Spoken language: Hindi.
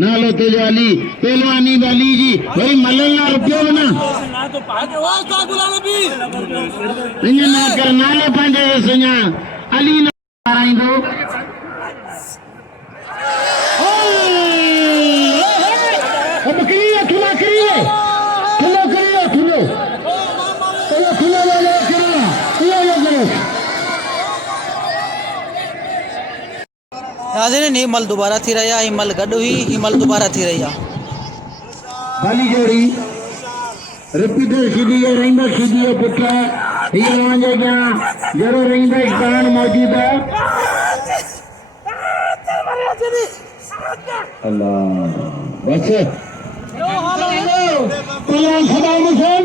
नालो तेजवाली पहलवानी वाली जी भाई मलन ना रुपयो ना तो पाके वो का गुलाम भी इन्हें ना कर नाले पंजे सुना अली ना आराइंदो अब करिए खुला करिए वाले करिए ये करो नाज़रीन हिमल दोबारा थी रहा हिमल गड हुई हिमल दोबारा थी रही वाली जोड़ी रिपीटर सीधी है रहींदा सीधी है पुठा ये वहां क्या जरूर रहींदा स्थान मौजूद है अल्लाह बस पहलवान सदाम हुसैन